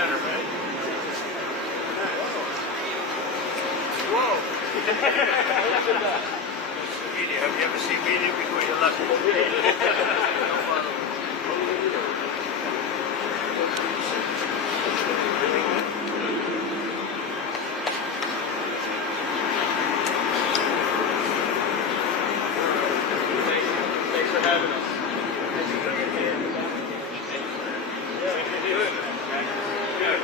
better, man. Whoa. Media. Have you ever seen media before you left? Thanks for having us. Good.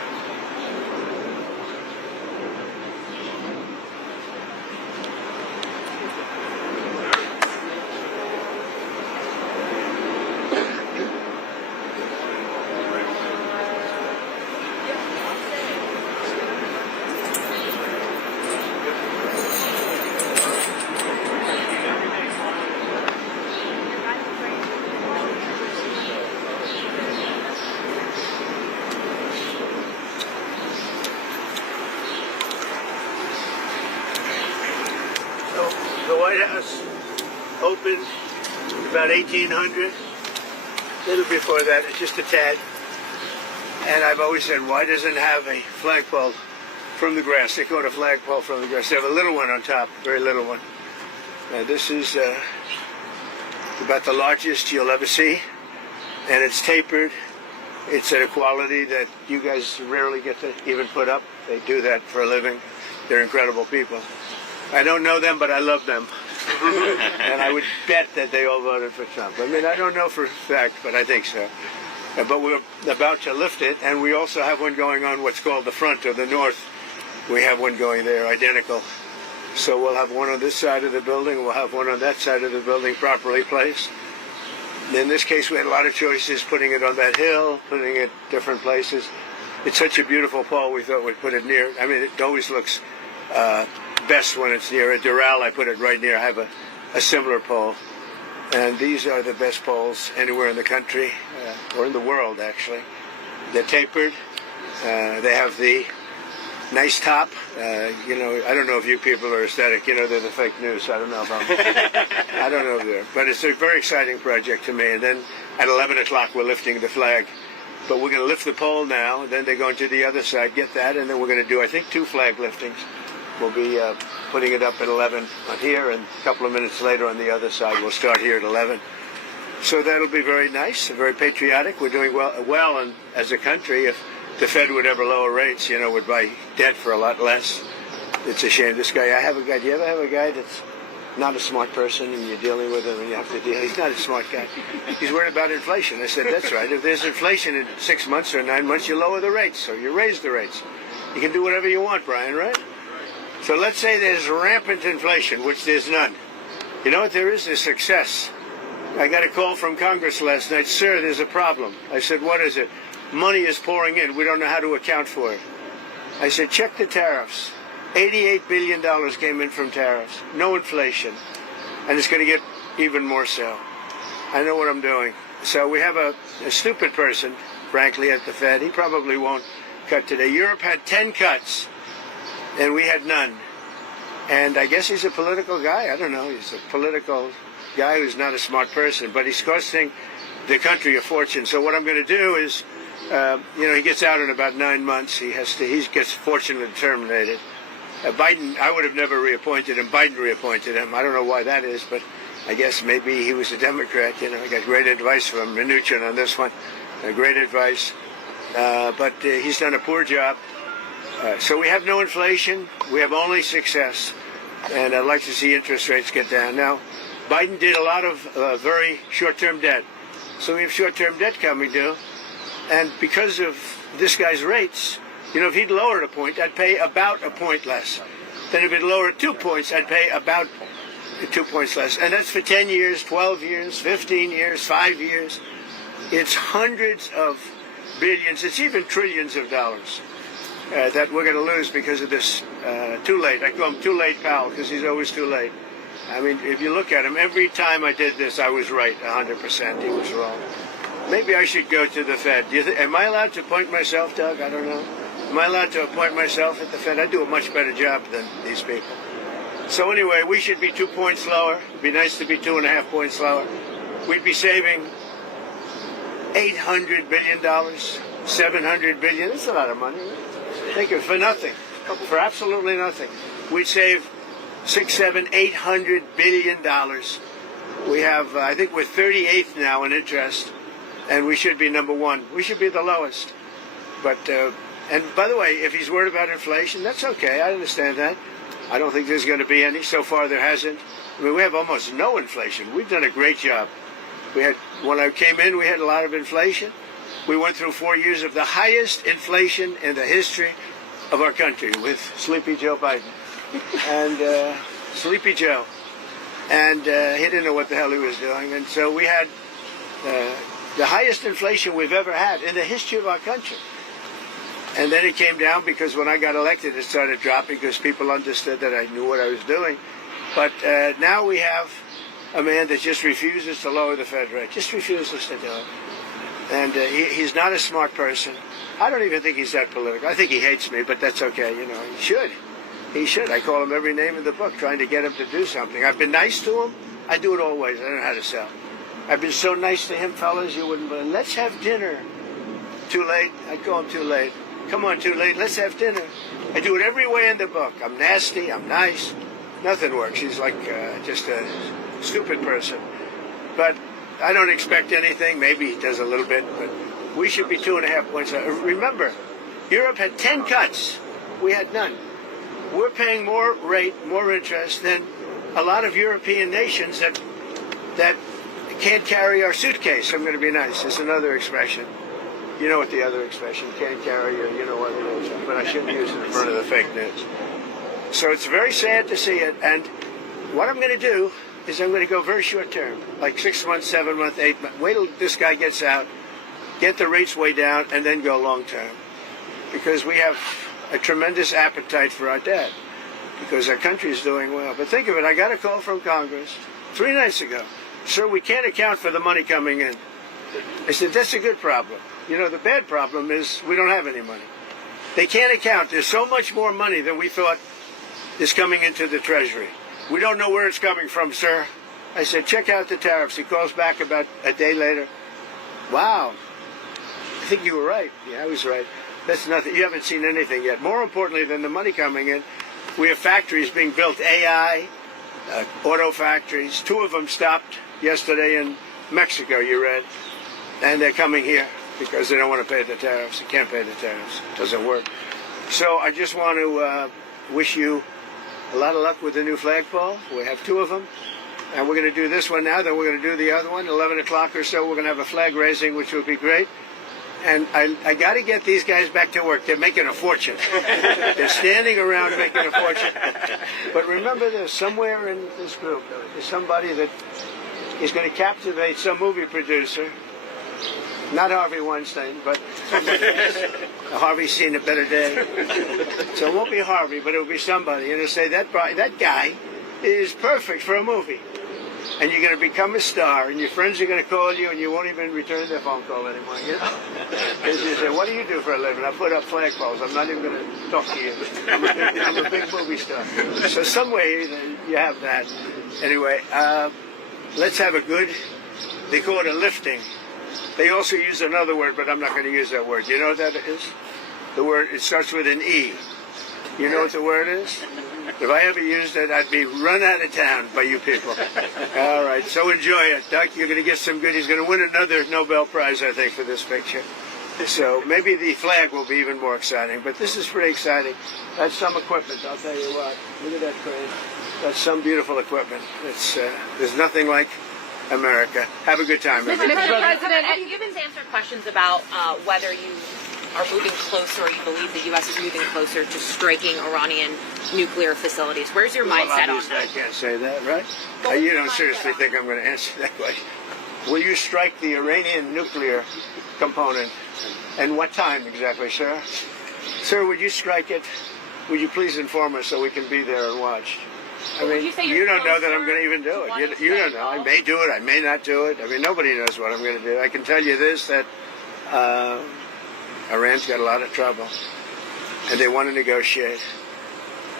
The White House opened about 1800. A little before that, it's just a tad. And I've always said, why doesn't it have a flagpole from the grass? They call it a flagpole from the grass. They have a little one on top, very little one. This is about the largest you'll ever see. And it's tapered. It's at a quality that you guys rarely get to even put up. They do that for a living. They're incredible people. I don't know them, but I love them. And I would bet that they all voted for Trump. I mean, I don't know for a fact, but I think so. But we're about to lift it, and we also have one going on what's called the front or the north. We have one going there, identical. So we'll have one on this side of the building, we'll have one on that side of the building, properly placed. In this case, we had a lot of choices, putting it on that hill, putting it different places. It's such a beautiful pole, we thought we'd put it near. I mean, it always looks best when it's near a Doral. I put it right near. I have a similar pole. And these are the best poles anywhere in the country, or in the world, actually. They're tapered. They have the nice top. You know, I don't know if you people are aesthetic. You know, they're the fake news. I don't know if I don't know if they're. But it's a very exciting project to me. And then at 11 o'clock, we're lifting the flag. But we're going to lift the pole now, and then they're going to the other side, get that, and then we're going to do, I think, 2 flag liftings. We'll be putting it up at 11 on here, and a couple of minutes later on the other side. We'll start here at 11. So that'll be very nice, very patriotic. We're doing well and as a country. If the Fed would ever lower rates, you know, would buy debt for a lot less. It's a shame. This guy, I have a guy, do you ever have a guy that's not a smart person and you're dealing with him and you have to deal? He's not a smart guy. He's worried about inflation. I said, that's right. If there's inflation in 6 months or 9 months, you lower the rates or you raise the rates. You can do whatever you want, Brian, right? So let's say there's rampant inflation, which there's none. You know what there is? There's success. I got a call from Congress last night. Sir, there's a problem. I said, what is it? Money is pouring in. We don't know how to account for it. I said, check the tariffs. $88 billion came in from tariffs. No inflation. And it's going to get even more so. I know what I'm doing. So we have a stupid person, frankly, at the Fed. He probably won't cut today. Europe had 10 cuts. And we had none. And I guess he's a political guy. I don't know. He's a political guy who's not a smart person. But he's costing the country a fortune. So what I'm going to do is, you know, he gets out in about 9 months. He gets fortunately terminated. Biden, I would have never reappointed him. Biden reappointed him. I don't know why that is, but I guess maybe he was a Democrat. You know, I got great advice from Mnuchin on this one. Great advice. But he's done a poor job. So we have no inflation. We have only success. And I'd like to see interest rates get down. Now, Biden did a lot of very short-term debt. So we have short-term debt coming due. And because of this guy's rates, you know, if he'd lowered a point, I'd pay about a point less. Then if he'd lowered 2 points, I'd pay about 2 points less. And that's for 10 years, 12 years, 15 years, 5 years. It's hundreds of billions. It's even trillions of dollars. That we're going to lose because of this too late. I call him Too Late Pal because he's always too late. I mean, if you look at him, every time I did this, I was right 100%. He was wrong. Maybe I should go to the Fed. Am I allowed to appoint myself, Doug? I don't know. Am I allowed to appoint myself at the Fed? I do a much better job than these people. So anyway, we should be 2 points lower. It'd be nice to be 2.5 points lower. We'd be saving $800 billion $700 billion. That's a lot of money. Think of it for nothing, for absolutely nothing. We'd save $600, $700, $800 billion. We have, I think we're 38th now in interest, and we should be number one. We should be the lowest. But, and by the way, if he's worried about inflation, that's okay. I understand that. I don't think there's going to be any. So far, there hasn't. I mean, we have almost no inflation. We've done a great job. When I came in, we had a lot of inflation. We went through 4 years of the highest inflation in the history of our country with Sleepy Joe Biden. And Sleepy Joe. And he didn't know what the hell he was doing. And so we had the highest inflation we've ever had in the history of our country. And then it came down because when I got elected, it started dropping because people understood that I knew what I was doing. But now we have a man that just refuses to lower the Fed rate, just refuses to do it. And he's not a smart person. I don't even think he's that political. I think he hates me, but that's okay. You know, he should. He should. I call him every name in the book, trying to get him to do something. I've been nice to him. I do it always. I don't know how to sell. I've been so nice to him, fellas, you wouldn't believe. Let's have dinner. Too late. I call him too late. Come on, too late. Let's have dinner. I do it every way in the book. I'm nasty. I'm nice. Nothing works. He's like just a stupid person. But I don't expect anything. Maybe he does a little bit, but we should be 2.5 points. Remember, Europe had 10 cuts. We had none. We're paying more rate, more interest than a lot of European nations that can't carry our suitcase. I'm going to be nice. It's another expression. You know what the other expression, can't carry your, you know what it is, but I shouldn't use it in front of the fake news. So it's very sad to see it, and what I'm going to do is I'm going to go very short term, like 6 months, 7 months, 8 months. Wait till this guy gets out, get the rates way down, and then go long term. Because we have a tremendous appetite for our debt, because our country is doing well. But think of it, I got a call from Congress 3 nights ago. Sir, we can't account for the money coming in. I said, that's a good problem. You know, the bad problem is we don't have any money. They can't account. There's so much more money than we thought is coming into the Treasury. We don't know where it's coming from, sir. I said, check out the tariffs. He calls back about a day later. Wow. I think you were right. Yeah, I was right. That's nothing. You haven't seen anything yet. More importantly than the money coming in, we have factories being built, AI, auto factories. 2 of them stopped yesterday in Mexico, you read. And they're coming here because they don't want to pay the tariffs. They can't pay the tariffs. It doesn't work. So I just want to wish you a lot of luck with the new flagpole. We have 2 of them. And we're going to do this one now, then we're going to do the other one. 11 o'clock or so, we're going to have a flag raising, which will be great. And I got to get these guys back to work. They're making a fortune. They're standing around making a fortune. But remember this, somewhere in this group is somebody that is going to captivate some movie producer. Not Harvey Weinstein, but Harvey's seen a better day. So it won't be Harvey, but it'll be somebody. And it'll say, that guy is perfect for a movie. And you're going to become a star, and your friends are going to call you, and you won't even return their phone call anymore. You know? Because you say, what do you do for a living? I put up flagpoles. I'm not even going to talk to you. I'm a big movie star. So some way you have that. Anyway, let's have a good, they call it a lifting. They also use another word, but I'm not going to use that word. You know what that is? The word, it starts with an E. You know what the word is? If I ever used it, I'd be run out of town by you people. All right, so enjoy it. Doc, you're going to get some good. He's going to win another Nobel Prize, I think, for this picture. So maybe the flag will be even more exciting. But this is pretty exciting. That's some equipment, I'll tell you what. Look at that crane. That's some beautiful equipment. It's there's nothing like America. Have a good time, everybody. Mr. President, you've been answered questions about whether you are moving closer, or you believe the U.S. is moving closer to striking Iranian nuclear facilities. Where's your mindset on that? I can't say that, right? You don't seriously think I'm going to answer that question. Will you strike the Iranian nuclear component? And what time exactly, sir? Sir, would you strike it? Would you please inform us so we can be there and watch? I mean, you don't know that I'm going to even do it. You don't know. I may do it. I may not do it. I mean, nobody knows what I'm going to do. I can tell you this, that Iran's got a lot of trouble, and they want to negotiate.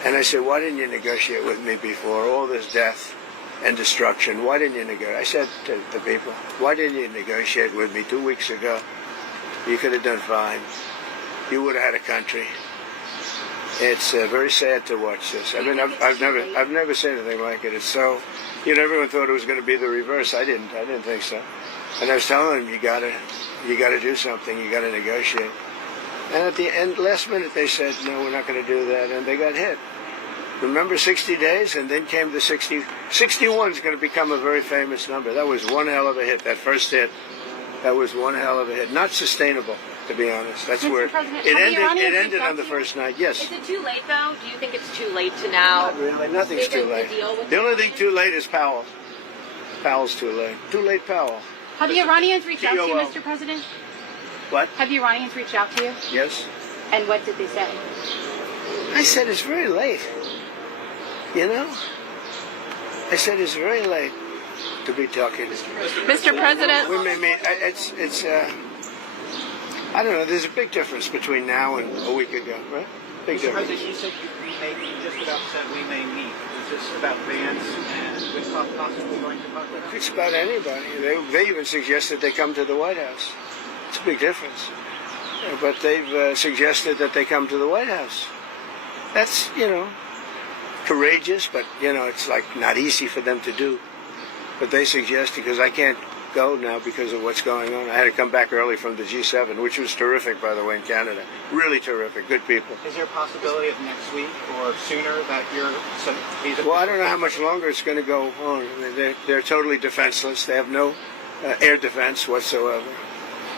And I said, why didn't you negotiate with me before? All this death and destruction. Why didn't you negotiate? I said to the people, why didn't you negotiate with me 2 weeks ago? You could have done fine. You would have had a country. It's very sad to watch this. I mean, I've never seen anything like it. It's so, everyone thought it was going to be the reverse. I didn't think so. And I was telling them, you got to do something. You got to negotiate. And at the end, last minute, they said, no, we're not going to do that, and they got hit. Remember 60 days, and then came the 60. 61 is going to become a very famous number. That was one hell of a hit. That first hit, that was one hell of a hit. Not sustainable, to be honest. That's where it ended on the first night. Yes. Is it too late, though? Do you think it's too late to now? Not really. Nothing's too late. The only thing too late is Powell. Powell's too late. Too late, Powell. Have the Iranians reached out to you, Mr. President? What? Have the Iranians reached out to you? Yes. And what did they say? I said it's very late. I said it's very late to be talking. Mr. President. We may meet. It's. I don't know. There's a big difference between now and a week ago, right? Big Mr. difference. President, you said you just about said we may meet. Is this about Vance and with possibly going to talk about? It's about anybody. They even suggested they come to the White House. It's a big difference. But they've suggested that they come to the White House. That's, courageous, but, it's like not easy for them to do. But they suggest, because I can't go now because of what's going on. I had to come back early from the G7, which was terrific, by the way, in Canada. Really terrific. Good people. Is there a possibility of next week or sooner that Well, I don't know how much longer it's going to go on. I mean, they're totally defenseless. They have no air defense whatsoever.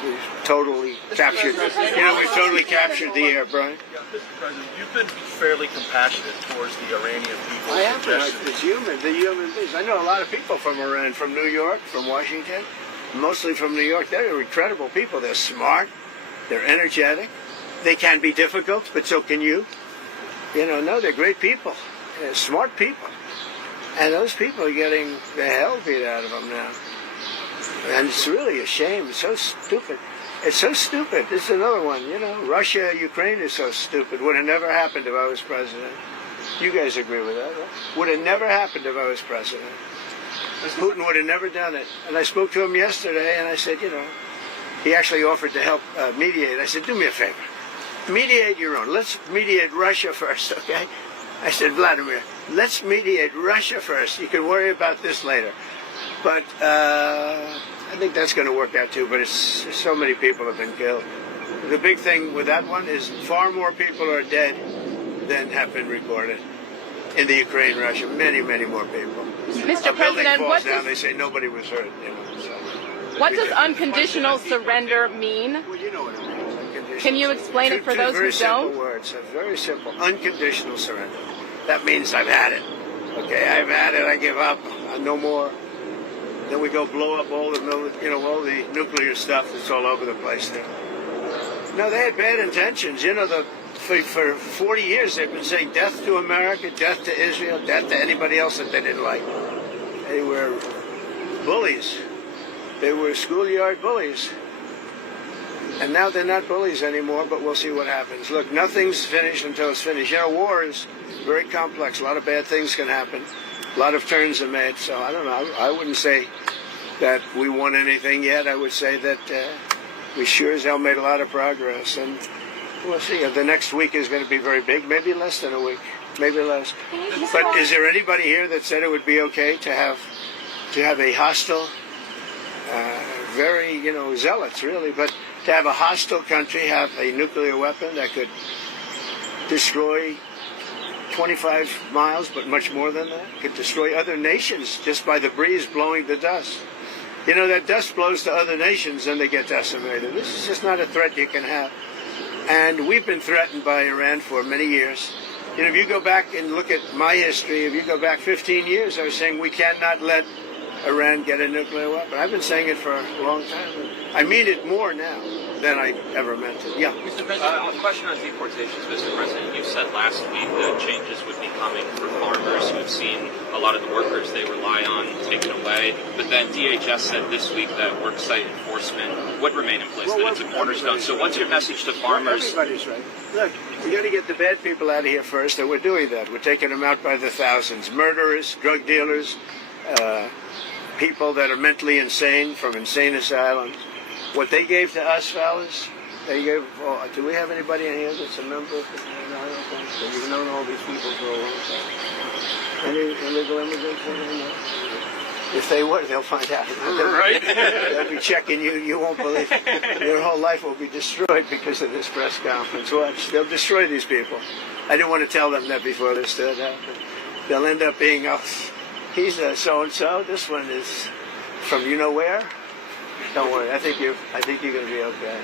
We've totally captured. We've totally captured the air, Brian. Yeah, Mr. President, you've been fairly compassionate towards the Iranian people. I am. It's the human beings. I know a lot of people from Iran, from New York, from Washington, mostly from New York. They're incredible people. They're smart. They're energetic. They can be difficult, but so can you. No, they're great people. They're smart people. And those people are getting the hell beat out of them now. And it's really a shame. It's so stupid. It's so stupid. It's another one, Russia, Ukraine is so stupid. Would have never happened if I was president. You guys agree with that, right? Would have never happened if I was president. Putin would have never done it. And I spoke to him yesterday, and I said, he actually offered to help mediate. I said, do me a favor. Mediate your own. Let's mediate Russia first, okay? I said, Vladimir, let's mediate Russia first. You can worry about this later. But I think that's going to work out too. But so many people have been killed. The big thing with that one is far more people are dead than have been reported in the Ukraine, Russia. Many, many more people. Mr. A building President, falls down, they say nobody was hurt. So. What does unconditional surrender mean? Well, you know what it means. Unconditional Can you explain it for those who don't? Very simple don't? words. Very simple. Unconditional surrender. That means I've had it. Okay, I've had it. I give up. No more. Then we go blow up all the all the nuclear stuff that's all over the place there. No, they had bad intentions. For 40 years they've been saying death to America, death to Israel, death to anybody else that they didn't like. They were bullies. They were schoolyard bullies. And now they're not bullies anymore, but we'll see what happens. Look, nothing's finished until it's finished. War is very complex. A lot of bad things can happen. A lot of turns are made. So I don't know. I wouldn't say that we won anything yet. I would say that we sure as hell made a lot of progress. And we'll see. The next week is going to be very big. Maybe less than a week. Maybe less. But is there anybody here that said it would be okay to have a hostile, very, zealots really, but to have a hostile country have a nuclear weapon that could destroy 25 miles, but much more than that, could destroy other nations just by the breeze blowing the dust. That dust blows to other nations and they get decimated. This is just not a threat you can have. And we've been threatened by Iran for many years. If you go back and look at my history, if you go back 15 years, I was saying we cannot let Iran get a nuclear weapon. I've been saying it for a long time. I mean it more now than I ever meant it. Yeah. Mr. President, a question on deportations, Mr. President. You said last week that changes would be coming for farmers who have seen a lot of the workers they rely on taken away. But then DHS said this week that worksite enforcement would remain in place, that it's a cornerstone. So what's your message to farmers? Everybody's right. Look, we got to get the bad people out of here first, and we're doing that. We're taking them out by the thousands. Murderers, drug dealers, people that are mentally insane from insane asylums. What they gave to us, fellas, They gave. Do we have anybody in here that's a member of the so you've known all these people for a long time? Any illegal immigrants? If they were, they'll find out. Right? They'll be checking you. You won't believe it. Your whole life will be destroyed because of this press conference. Watch. They'll destroy these people. I didn't want to tell them that before this stood up. They'll end up being, he's a so-and-so. This one is from you know where. Don't worry. I think you're going to be okay.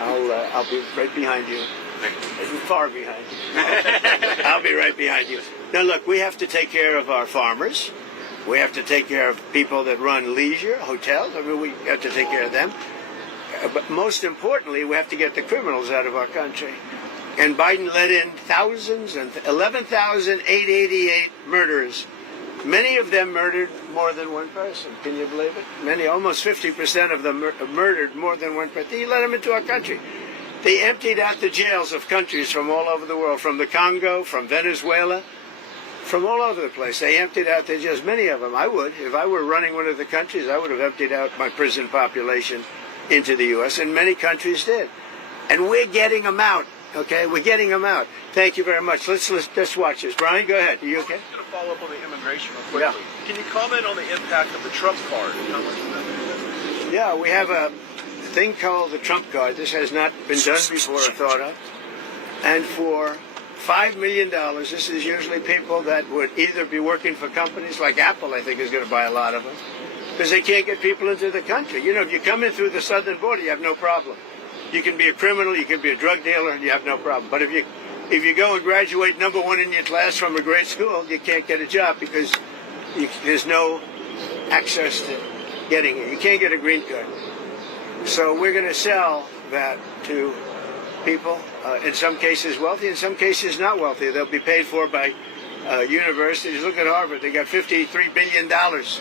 I'll be right behind you. Far behind you. I'll be right behind you. Now look, we have to take care of our farmers. We have to take care of people that run leisure, hotels. I mean, we have to take care of them. But most importantly, we have to get the criminals out of our country. And Biden let in thousands and 11,888 murderers. Many of them murdered more than one person. Can you believe it? Many, almost 50% of them murdered more than one person. He let them into our country. They emptied out the jails of countries from all over the world, from the Congo, from Venezuela, from all over the place. They emptied out the jails, many of them. I would. If I were running one of the countries, I would have emptied out my prison population into the U.S., and many countries did. And we're getting them out, okay? We're getting them out. Thank you very much. Let's watch this. Brian, go ahead. Are you okay? I'm just going to follow up on the immigration real quickly. Yeah. Can you comment on the impact of the Trump card? Yeah, we have a thing called the Trump card. This has not been done before or thought of. And for $5 million, this is usually people that would either be working for companies like Apple, I think is going to buy a lot of them, because they can't get people into the country. You know, if you come in through the southern border, you have no problem. You can be a criminal, you can be a drug dealer, and you have no problem. But if you go and graduate number one in your class from a great school, you can't get a job because there's no access to getting it. You can't get a green card. So we're going to sell that to people, in some cases wealthy, in some cases not wealthy. They'll be paid for by universities. Look at Harvard. They got $53 billion. That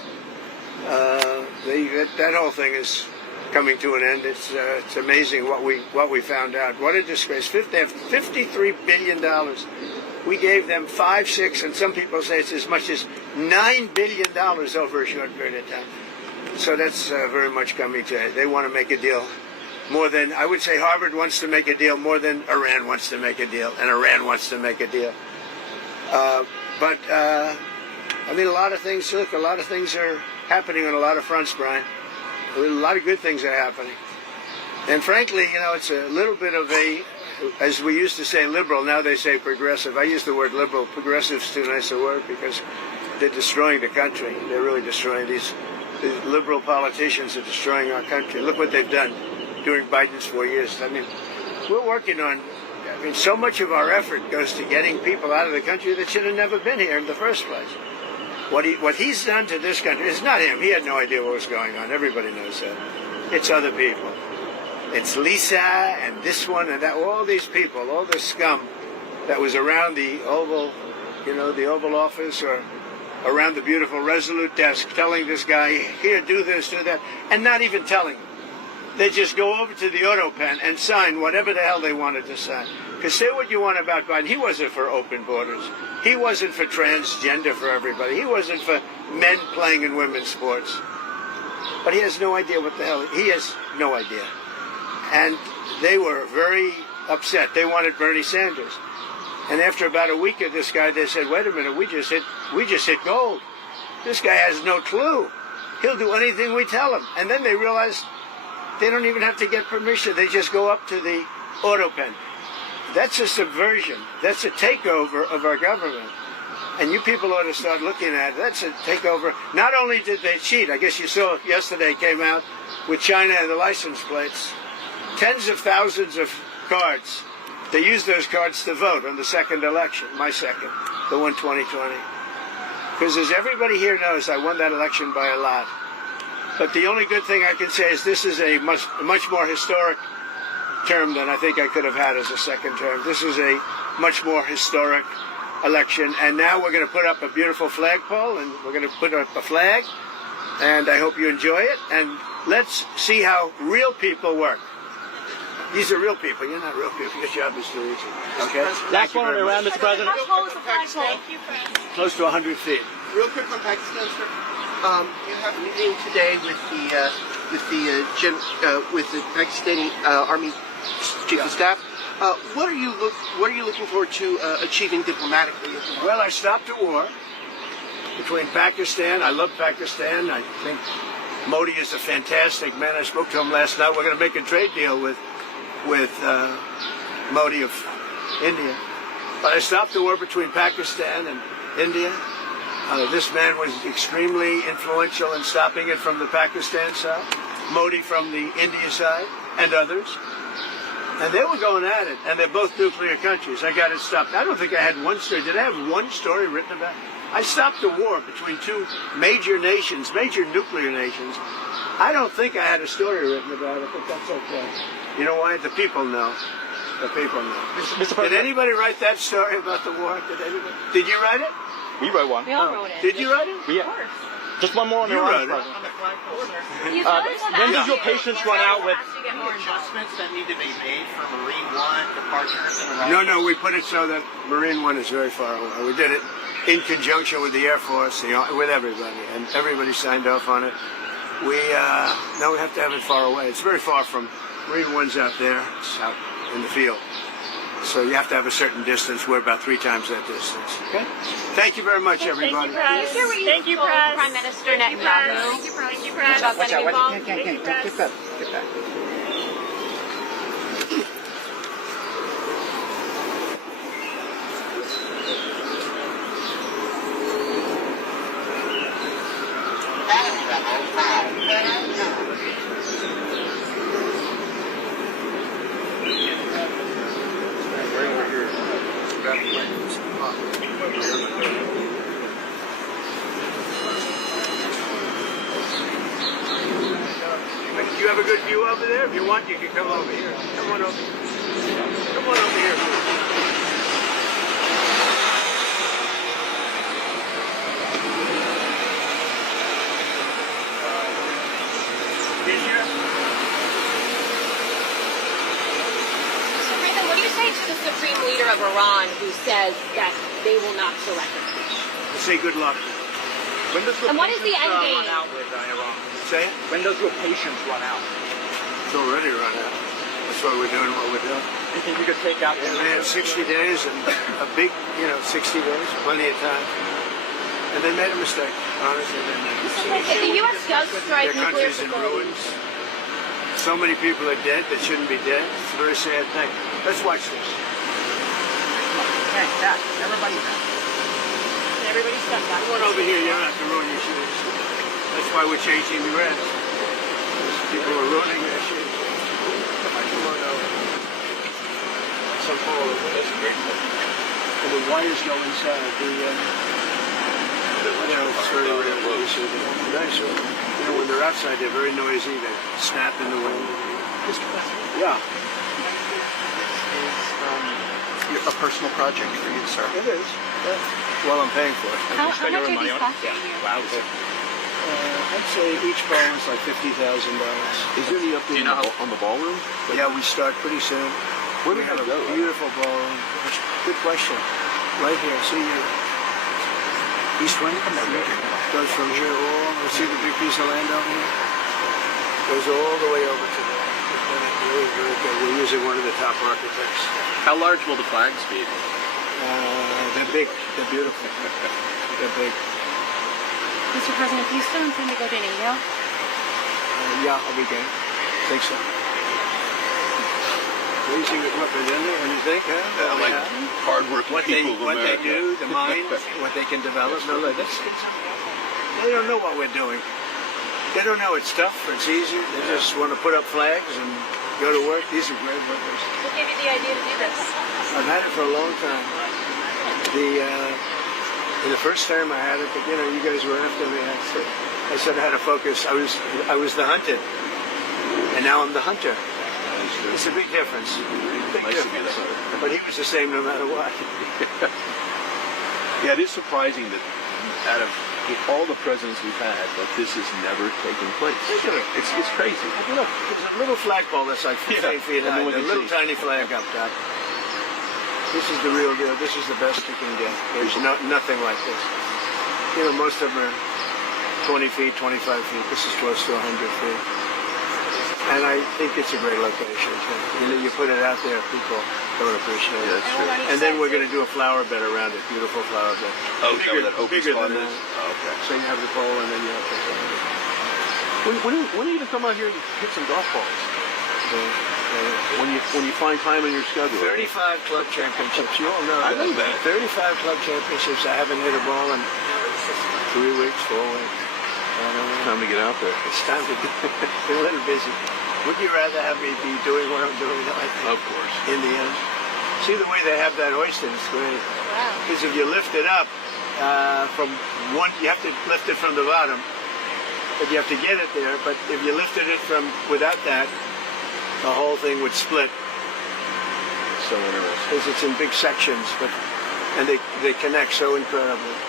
whole thing is coming to an end. It's amazing what we found out. What a disgrace. They have $53 billion. We gave them 5, 6, and some people say it's as much as $9 billion over a short period of time. So that's very much coming to it. They want to make a deal more than, I would say Harvard wants to make a deal more than Iran wants to make a deal, and Iran wants to make a deal. I mean, a lot of things are happening on a lot of fronts, Brian. A lot of good things are happening. And frankly, you know, it's a little bit of a, as we used to say liberal, now they say progressive. I use the word liberal. Progressive's too nice a word because they're destroying the country. They're really destroying these liberal politicians are destroying our country. Look what they've done during Biden's 4 years. I mean, we're working on, so much of our effort goes to getting people out of the country that should have never been here in the first place. What he's done to this country, it's not him. He had no idea what was going on. Everybody knows that. It's other people. It's Lisa and this one and that, all these people, all the scum that was around the Oval, the Oval Office or around the beautiful Resolute desk telling this guy, here, do this, do that, and not even telling him. They just go over to the auto pen and sign whatever the hell they wanted to sign. Because say what you want about Biden. He wasn't for open borders. He wasn't for transgender for everybody. He wasn't for men playing in women's sports. But he has no idea what the hell. He has no idea. And they were very upset. They wanted Bernie Sanders. And after about a week of this guy, they said, wait a minute, we just hit gold. This guy has no clue. He'll do anything we tell him. And then they realized they don't even have to get permission. They just go up to the auto pen. That's a subversion. That's a takeover of our government. And you people ought to start looking at it. That's a takeover. Not only did they cheat, I guess you saw yesterday came out with China and the license plates. Tens of thousands of cards. They used those cards to vote on the second election, my second, the one 2020. Because as everybody here knows, I won that election by a lot. But the only good thing I can say is this is a much more historic term than I think I could have had as a second term. This is a much more historic election. And now we're going to put up a beautiful flagpole, and we're going to put up a flag. And I hope you enjoy it. And let's see how real people work. These are real people. You're not real people. Your job is too easy. Okay? Last one around, Mr. President. How tall is the flagpole? Close to 100 feet. Real quick on Pakistan, sir. You have a meeting today with the Pakistani Army Chief of Staff. What are you looking forward to achieving diplomatically? Well, I stopped a war between Pakistan. I love Pakistan. I think Modi is a fantastic man. I spoke to him last night. We're going to make a trade deal with Modi of India. But I stopped the war between Pakistan and India. This man was extremely influential in stopping it from the Pakistan side, Modi from the India side, and others. And they were going at it, and they're both nuclear countries. I got it stopped. I don't think I had one story. Did I have one story written about it? I stopped the war between two major nations, major nuclear nations. I don't think I had a story written about it, but that's okay. You know why? The people know. The people know. Mr. President, Did anybody write that story about the war? Did you write it? we wrote one. We all wrote it. Did you write it? Yeah. Just one more on You Iran, wrote it. President. On the flagpole, sir. When does your patience run out with? Any adjustments that need to be made for Marine One departures and arrivals? No, we put it so that Marine One is very far away. We did it in conjunction with the Air Force, with everybody, and everybody signed off on it. Now we have to have it far away. It's very far from Marine One's out there. It's out in the field. So you have to have a certain distance. We're about 3 times that distance. Okay? Thank you very much, everybody. Thank you, Press. Prime Minister Netanyahu. Thank you, Press. About getting involved. Get that. Do you have a good view over there? If you want, you can come over here. Come on over. Come on over here. Did you? Nathan, what do you say to the supreme leader of Iran who says that they will not surrender? Say good luck. When does your And what is the patience, end game? run out with Iran? Say it. When does your patience run out? It's already run out. That's why we're doing what we're doing. You think you could take out? And they have 60 days and a big, 60 days, plenty of time. And they made a mistake. Honestly, they made a mistake. If the U.S. does strike Their nuclear country's in facilities, ruins. So many people are dead that shouldn't be dead. It's a very sad thing. Let's watch this. Okay, back. Everybody back. everybody step back. Come on over here. You don't have to ruin your shoes. That's why we're changing the reds. People are ruining their shoes. Come on over. Some fall over. That's a great one. And the wires go inside. It's very rare. Nice. When they're outside, they're very noisy. They snap in the wind. Mr. President, Yeah, is a personal project for you, sir. it is. Well, I'm paying for it. How much are these costing you? Wow. I'd say each ball is like $50,000. Is there any update on the ballroom? Yeah, we start pretty soon. Where We do have we a go? beautiful ballroom. Good question. Right here. See you. East wind goes from here all. See the big piece of land over here? Goes all the way over to there. Really, really good. We're using one of the top architects. How large will the flags be? They're big. They're beautiful. They're big. Mr. President, do you still intend to go to NATO? Yeah, I'll be game. Think so. Raising the propaganda, and you think, huh? Like hardworking what people of they America. do, the mind, what they can develop. No, look, they don't know what we're doing. They don't know it's tough, it's easy. They just want to put up flags and go to work. These are great workers. What gave you the idea to do this? I've had it for a long time. In the first term I had it, but you guys were after me. I said I had to focus. I was the hunted, and now I'm the hunter. It's a big difference. Big difference. But he was the same no matter what. Yeah, it is surprising that out of all the presidents we've had, that this has never taken place. Look at it. It's crazy. Look, there's a little flagpole that's like 15 feet high. A little tiny flag up top. This is the real deal. This is the best you can get. There's nothing like this. Most of them are 20 feet, 25 feet. This is close to 100 feet. And I think it's a great location. You put it out there, people don't appreciate it. Yeah, that's true. And then we're going to do a flower bed around it, beautiful flower bed. Oh, is that where that open bigger spot than is? that. Oh, okay. So you have the bowl and then you have the When are you going to come out here and hit some golf balls? When you find time in your schedule. 35 club championships. You all know I that. know that. 35 club championships. I haven't hit a ball in 3 weeks, 4 weeks. Time to get out there. It's time to get a little busy. Would you rather have me be doing what I'm doing? I think, Of course. in the end. See the way they have that oyster? It's great. Wow. Because if you lift it up from one, you have to lift it from the bottom. But you have to get it there. But if you lifted it from without that, the whole thing would split. So interesting. Because it's in big sections, and they connect so incredibly.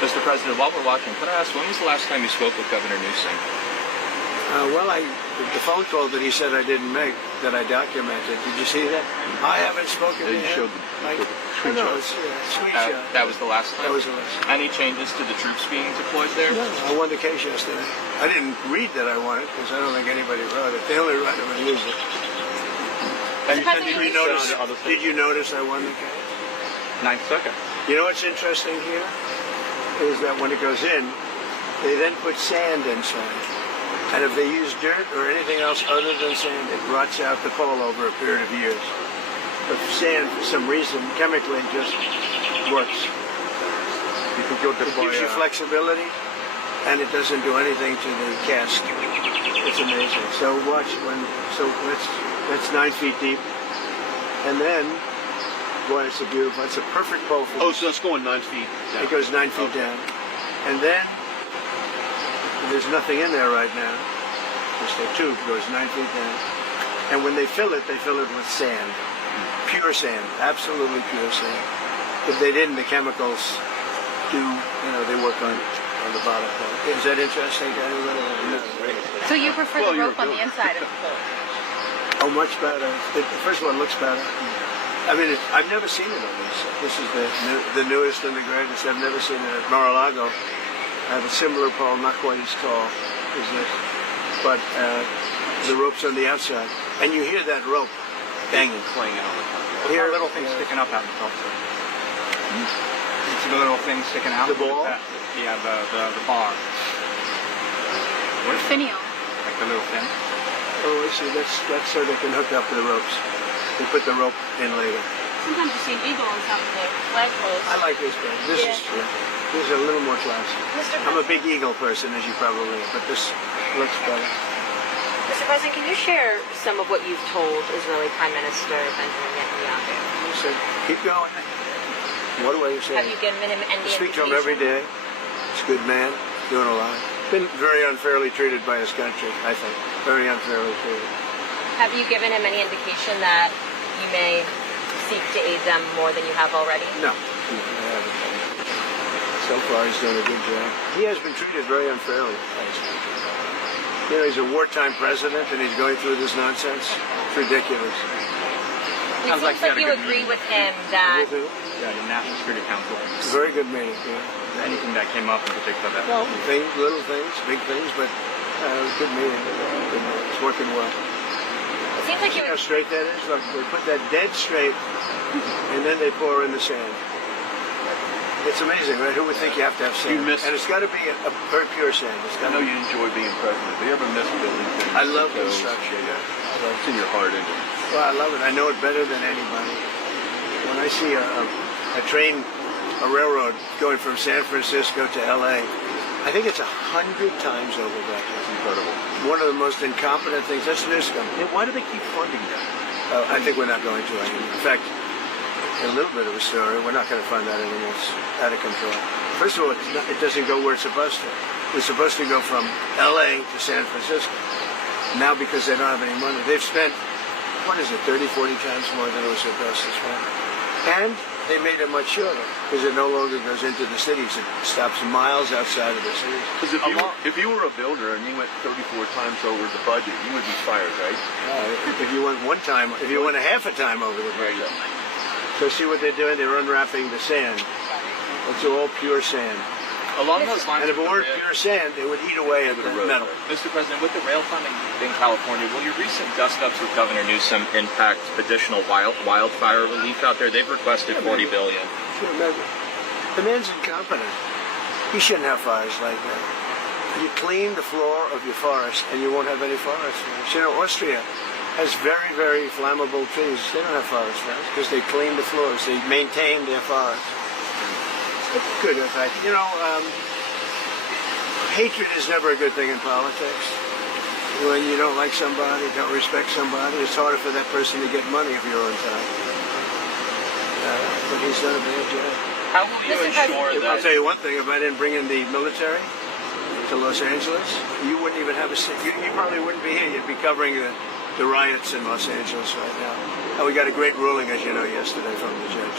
Mr. President, while we're watching, could I ask, when was the last time you spoke with Governor Newsom? Well, the phone call that he said I didn't make, that I documented. Did you see that? I haven't spoken to You him. showed the screenshot. No, it's a screenshot. That was the last time? That was the last time. Any changes to the troops being deployed there? No, I won the case yesterday. I didn't read that I won it because I don't think anybody wrote it. They only wrote it when used it. And Did you notice I won the case? Ninth Circuit. You know what's interesting here is that when it goes in, they then put sand inside. And if they use dirt or anything else other than sand, it rots out the coal over a period of years. But sand, for some reason, chemically just works. You think you'll It gives you flexibility, and it doesn't do anything to the cast. It's amazing. So watch that's 9 feet deep, and then, boy, it's a perfect pole for. Oh, so that's going 9 feet down. It goes 9 feet down, and then there's nothing in there right now. Just a tube goes 9 feet down, and when they fill it with sand, pure sand, absolutely pure sand. If they didn't, the chemicals they work on the bottom part. Is that interesting to anybody? No. So you prefer the rope on the inside of the pole? Oh, much better. First of all, it looks better. I mean, I've never seen it on this. This is the newest and the greatest. I've never seen it at Mar-a-Lago. I have a similar pole, not quite as tall as this, but the rope's on the outside, and you hear that rope banging, Clanging on the top. Here, little thing sticking up out of the top. It's the little thing sticking out. The ball? Yeah, the bar. Finial. Like the little fin. Oh, I see. That's so they can hook up the ropes. They put the rope in later. Sometimes you see an eagle on some of the flagpoles. I like this better. This is true. This is a little more classy. I'm a big eagle person, as you probably know, but this looks better. Mr. President, can you share some of what you've told Israeli Prime Minister Benjamin Netanyahu? You said, keep going. What do I say? Have you given him any I speak to him indication? every day. He's a good man, doing a lot. Been very unfairly treated by his country, I think. Very unfairly treated. Have you given him any indication that you may seek to aid them more than you have already? No, I haven't. So far, he's doing a good job. He has been treated very unfairly by his country. You know, he's a wartime president, and he's going through this nonsense. It's ridiculous. It seems like you agree with him that... With who? Yeah, the National Security Council. It's a very good meeting. Yeah. Anything that came up in particular that. Well, little things, big things, but good meeting. It's working well. It seems like you... See how straight that is? Look, they put that dead straight, and then they pour in the sand. It's amazing, right? Who would think you have to have sand? You miss- And it's got to be a very pure sand. I know you enjoy being president. Do you ever miss building things? I love Those- construction. Yeah. It's in your heart, isn't it? Well, I love it. I know it better than anybody. When I see a train, a railroad going from San Francisco to L.A., I think it's 100 times over that. It's incredible. One of the most incompetent things. That's Newsom. Yeah, why do they keep funding that? I think we're not going to anymore. In fact, a little bit of a story. We're not going to fund that anymore. It's out of control. First of all, it doesn't go where it's supposed to. It's supposed to go from L.A. to San Francisco. Now, because they don't have any money, they've spent, 30, 40 times more than it was supposed to spend. And they made it much shorter because it no longer goes into the cities. It stops miles outside of the cities. Because if you were a builder and you went 34 times over the budget, you would be fired, right? If you went one time, if you went a half a time over the budget. So see what they're doing? They're unwrapping the sand. It's all pure sand. Along those lines, And if it weren't pure sand, it would eat away at the metal. Mr. President, with the rail funding in California, will your recent dust-ups with Governor Newsom impact additional wildfire relief out there? They've requested $40 billion. The man's incompetent. He shouldn't have fires like that. You clean the floor of your forest and you won't have any forest fires. You know, Austria has very, very flammable trees. They don't have forest fires because they clean the floors. They maintain their forests. It's good, in fact. You know, hatred is never a good thing in politics. When you don't like somebody, don't respect somebody, it's harder for that person to get money if you're on top. But he's done a bad job. How will you ensure that... I'll tell you one thing, if I didn't bring in the military to Los Angeles, you wouldn't even have a seat. You probably wouldn't be here. You'd be covering the riots in Los Angeles right now. And we got a great ruling, as you know, yesterday from the judge.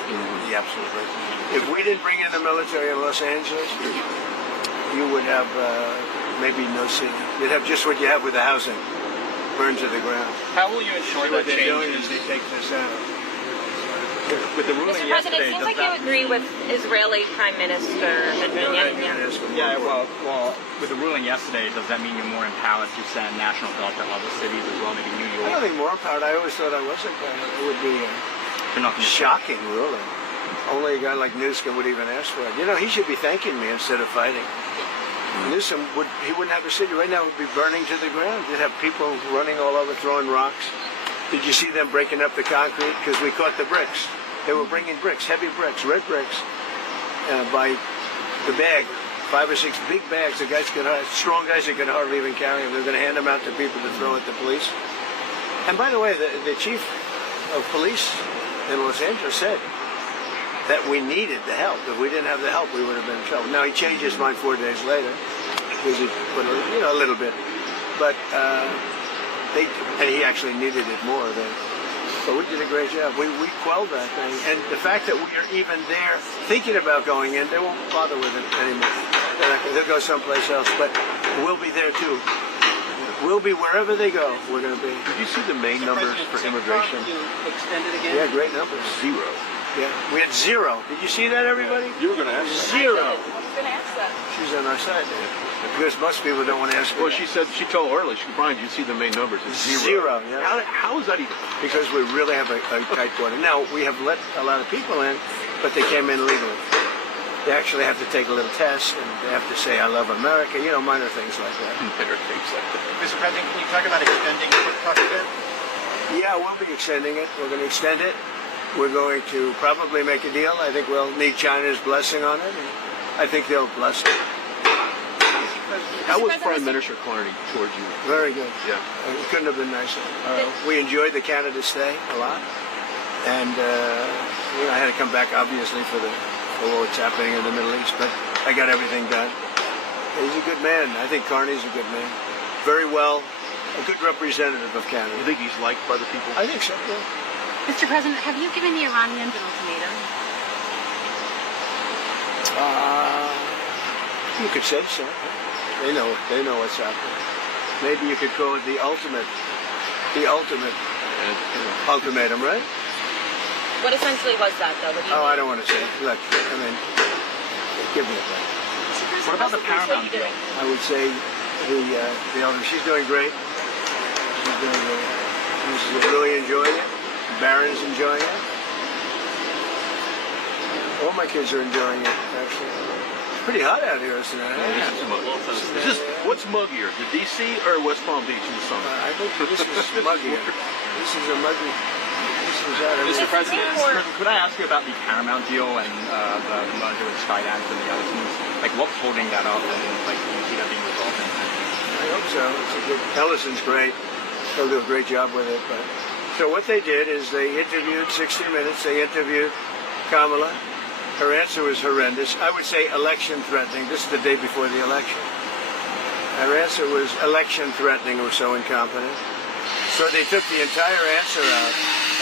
The absolute right. If we didn't bring in the military in Los Angeles, you would have maybe no city. You'd have just what you have with the housing, burned to the ground. How will you ensure What that they're doing changes... is they take this out. With the ruling Mr. President, yesterday, it seems does like that... you agree with Israeli Prime Minister Netanyahu. Yeah, well, with the ruling yesterday, does that mean you're more empowered to send National Guard to other cities as well, maybe New I York? don't think more empowered. I always thought I was empowered. It would be You're not gonna- shocking ruling. Only a guy like Newsom would even ask for it. You know, he should be thanking me instead of fighting. Newsom wouldn't have a city right now. It would be burning to the ground. You'd have people running all over, throwing rocks. Did you see them breaking up the concrete? Because we caught the bricks. They were bringing bricks, heavy bricks, red bricks, by the bag, 5 or 6 big bags. The guys strong guys that could hardly even carry them. They were going to hand them out to people to throw at the police. And by the way, the chief of police in Los Angeles said that we needed the help. If we didn't have the help, we would have been in trouble. Now he changed his mind 4 days later, because he put a little bit, but and he actually needed it more than. But we did a great job. We quelled that thing. And the fact that we are even there thinking about going in, they won't bother with it anymore. They'll go someplace else. But we'll be there too. We'll be wherever they go, we're going to be. Did you see the Maine numbers for immigration? Extended again? Yeah, great numbers. 0. Yeah, we had 0. Did you see that, everybody? You were going to ask that. 0. I was going to ask that. She's on our side there. Because most people don't want to ask her. Well, she told earlier, Brian, you see the Maine numbers. It's 0. Yeah. How is that even? Because we really have a tight border. Now, we have let a lot of people in, but they came in legally. They actually have to take a little test, and they have to say, I love America, you know, minor things like that. Minor things like that. Mr. President, can you talk about extending quick trust a bit? Yeah, we'll be extending it. We're going to extend it. We're going to probably make a deal. I think we'll need China's blessing on it, and I think they'll bless it. How was Prime Minister Carney towards you? Very good. Yeah. It couldn't have been nicer. We enjoyed the Canada stay a lot, and I had to come back obviously for what's happening in the Middle East, but I got everything done. He's a good man. I think Carney's a good man. Very well, a good representative of Canada. You think he's liked by the people? I think so. Yeah. Mr. President, have you given the Iranians an ultimatum? You could say so. They know what's happening. Maybe you could call it the ultimate ultimatum, right? What essentially was that, though? What do you mean? I don't want to say. Look, I mean, give me a break. What about the Paramount deal? I would say the elder. She's doing great. She's doing great. She's really enjoying it. Barron's enjoying it. All my kids are enjoying it, actually. It's pretty hot out here, isn't it? What's muggier, the DC or West Palm Beach in the summer? I think this is muggier. This is a muggy. This is out of Mr. President, could I ask you about the Paramount deal and the merger with Skydance and the other teams? Like, what's holding that up, and like, do you see that being resolved? I hope so. It's a good. Ellison's great. He'll do a great job with it. But so what they did is they interviewed 60 Minutes. They interviewed Kamala. Her answer was horrendous. I would say election threatening. This is the day before the election. Her answer was election threatening or so incompetent. So they took the entire answer out,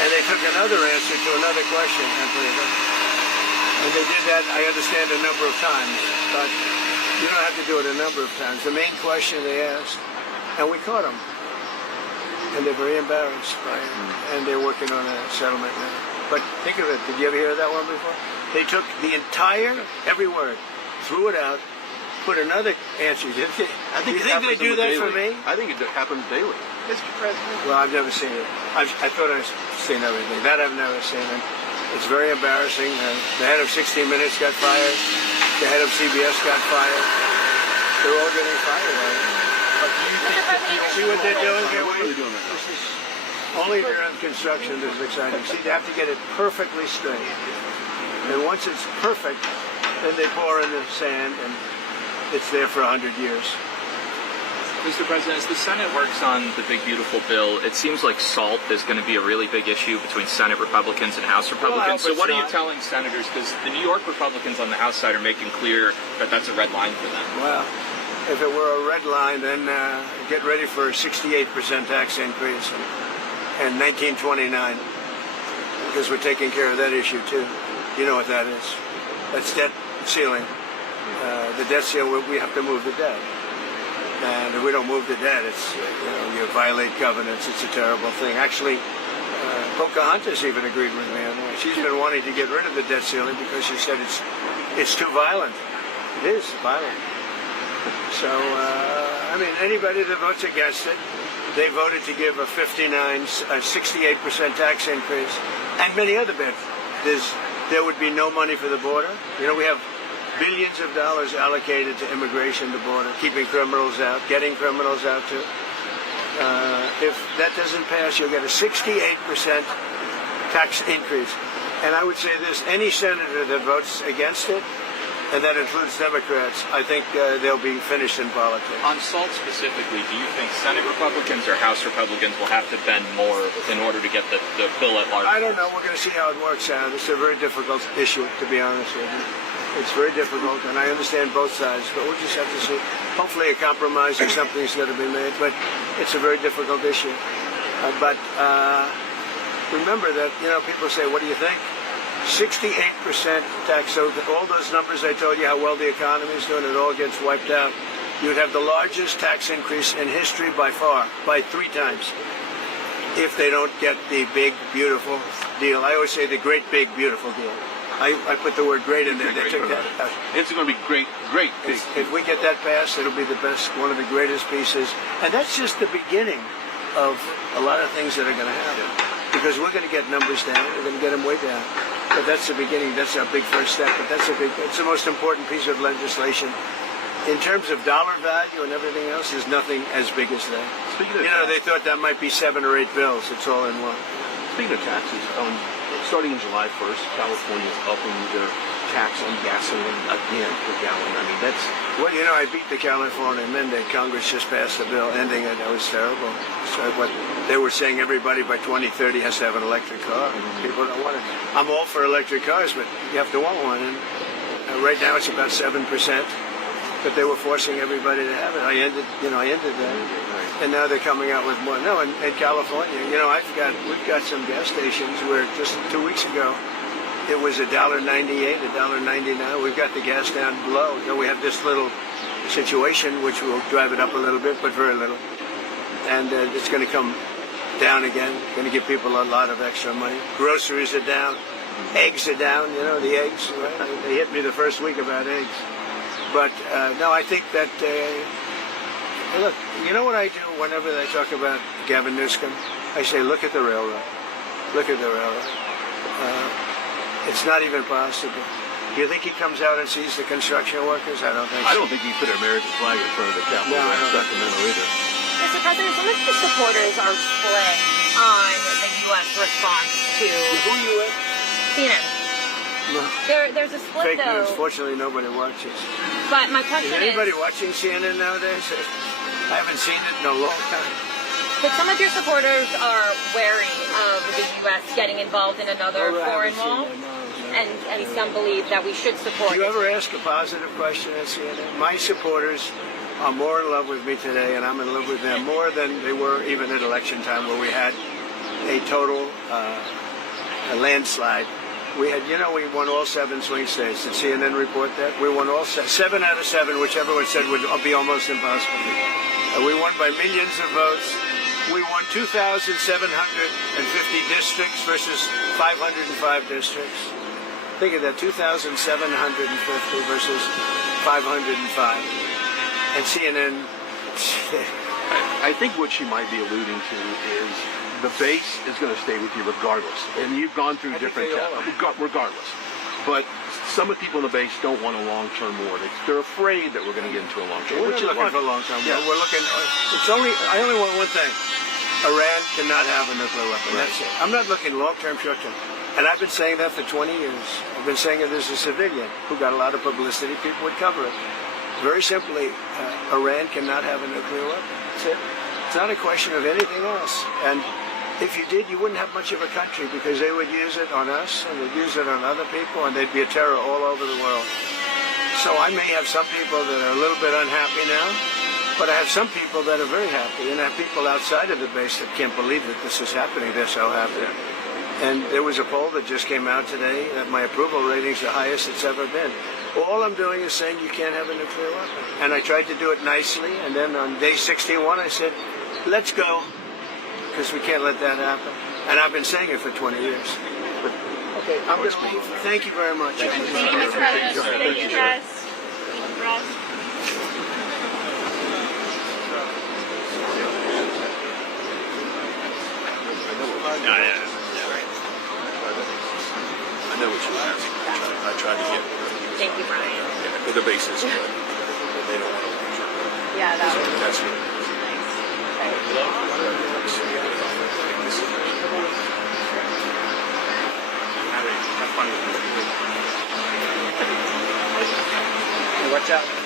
and they took another answer to another question and put it in. And they did that, I understand, a number of times, but you don't have to do it a number of times. The main question they asked, and we caught them. And they're very embarrassed by it, and they're working on a settlement now. But think of it, did you ever hear that one before? They took the entire, every word, threw it out, put another answer. I think you think they do that for me? I think it happens daily. Mr. President. Well, I've never seen it. I thought I've seen everything. That I've never seen. And it's very embarrassing. The head of 60 Minutes got fired. The head of CBS got fired. They're all getting fired. Mr. President, See what they're doing here? What are they doing right now? This is only during construction this is exciting. See, they have to get it perfectly straight. And once it's perfect, then they pour in the sand, and it's there for 100 years. Mr. President, as the Senate works on the big, beautiful bill, it seems like SALT is going to be a really big issue between Senate Republicans and House Republicans. So what are you telling senators? Because the New York Republicans on the House side are making clear that that's a red line for them. Well, if it were a red line, then get ready for a 68% tax increase in 1929, because we're taking care of that issue, too. You know what that is. That's debt ceiling. The debt ceiling, we have to move the debt. And if we don't move the debt, it's, you violate covenants. It's a terrible thing. Actually, Pocahontas even agreed with me on that. She's been wanting to get rid of the debt ceiling because she said it's too violent. It is violent. So, anybody that votes against it, they voted to give a 68% tax increase, and many other bits. There would be no money for the border. We have billions of dollars allocated to immigration, the border, keeping criminals out, getting criminals out too. If that doesn't pass, you'll get a 68% tax increase. And I would say this, any senator that votes against it, and that includes Democrats, I think they'll be finished in politics. On SALT specifically, do you think Senate Republicans or House Republicans will have to bend more in order to get the bill at large? I don't know. We're going to see how it works out. It's a very difficult issue, to be honest with you. It's very difficult, and I understand both sides, but we'll just have to see. Hopefully a compromise or something's going to be made, but it's a very difficult issue. But remember that, people say, what do you think? 68% tax, so all those numbers I told you, how well the economy is doing, it all gets wiped out. You'd have the largest tax increase in history by far, by 3 times, if they don't get the big, beautiful deal. I always say the great, big, beautiful deal. I put the word great in there. They took that out. It's going to be great, big. If we get that passed, it'll be the best, one of the greatest pieces. And that's just the beginning of a lot of things that are going to happen. Because we're going to get numbers down. We're going to get them way down. But that's the beginning. That's our big first step. But it's the most important piece of legislation. In terms of dollar value and everything else, there's nothing as big as that. They thought that might be 7 or 8 bills. It's all in one. Speaking of taxes, starting in July 1st, California's upping their tax on gasoline again per gallon. I mean, that's... Well, I beat the California mandate. Congress just passed a bill ending it. That was terrible. So what they were saying, everybody by 2030 has to have an electric car. People don't want it. I'm all for electric cars, but you have to want one. And right now it's about 7%. But they were forcing everybody to have it. I ended that. And now they're coming out with more. No, in California, we've got some gas stations where just 2 weeks ago it was $1.98, $1.99. We've got the gas down below. We have this little situation which will drive it up a little bit, but very little. And it's going to come down again. Going to give people a lot of extra money. Groceries are down. Eggs are down. The eggs. Right? They hit me the first week about eggs. But no, I think that, look, you know what I do whenever they talk about Gavin Newsom? I say, look at the railroad. Look at the railroad. It's not even possible. Do you think he comes out and sees the construction workers? I don't think so. I don't think he put an American flag in front of the Capitol in Sacramento either. Mr. President, some of the supporters are split on the U.S. response to Who are you with? CNN. No. There's a split, Fake though. news. Fortunately, nobody watches. But my question Is anybody watching CNN nowadays? I haven't seen it in a long time. But some of your supporters are wary of the U.S. getting involved in another foreign war, and some believe that we should support. Do you ever ask a positive question at CNN? My supporters are more in love with me today, and I'm in love with them more than they were even at election time, where we had a total a landslide. We had, we won all 7 swing states. Did CNN report that? We won all 7 out of 7, which everyone said would be almost impossible. We won by millions of votes. We won 2,750 districts versus 505 districts. Think of that, 2,750 versus 505. And CNN, I think what she might be alluding to is the base is going to stay with you regardless. And you've gone through different tests, regardless. But some of the people in the base don't want a long-term war. They're afraid that we're going to get into a long-term war. We're not looking for a long-term war. We're looking, I only want one thing. Iran cannot have a nuclear weapon. Right. That's it. I'm not looking long-term, short-term. And I've been saying that for 20 years. I've been saying it as a civilian who got a lot of publicity. People would cover it. Very simply, Iran cannot have a nuclear weapon. That's it. It's not a question of anything else. And if you did, you wouldn't have much of a country because they would use it on us and they'd use it on other people and they'd be a terror all over the world. So I may have some people that are a little bit unhappy now, but I have some people that are very happy, and I have people outside of the base that can't believe that this is happening. They're so happy. And there was a poll that just came out today that my approval rating's the highest it's ever been. All I'm doing is saying you can't have a nuclear weapon. And I tried to do it nicely, and then on day 61 I said, let's go, because we can't let that happen. And I've been saying it for 20 years. But, okay, I'm going to leave. Thank you very much. Thank you, Mr. President. Thank you, guys. Ross. I know what you were asking. I tried to get Thank you, Brian. with the basis, but they don't want to. Yeah, that was That's it. Watch out.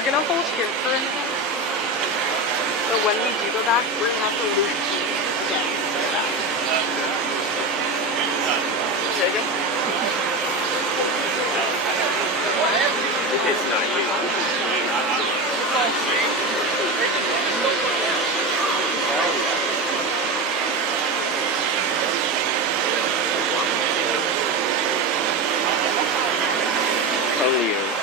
we're gonna hold here for a minute. So when we do go back, we're gonna have to loop again. Say again? It's not you. Only you.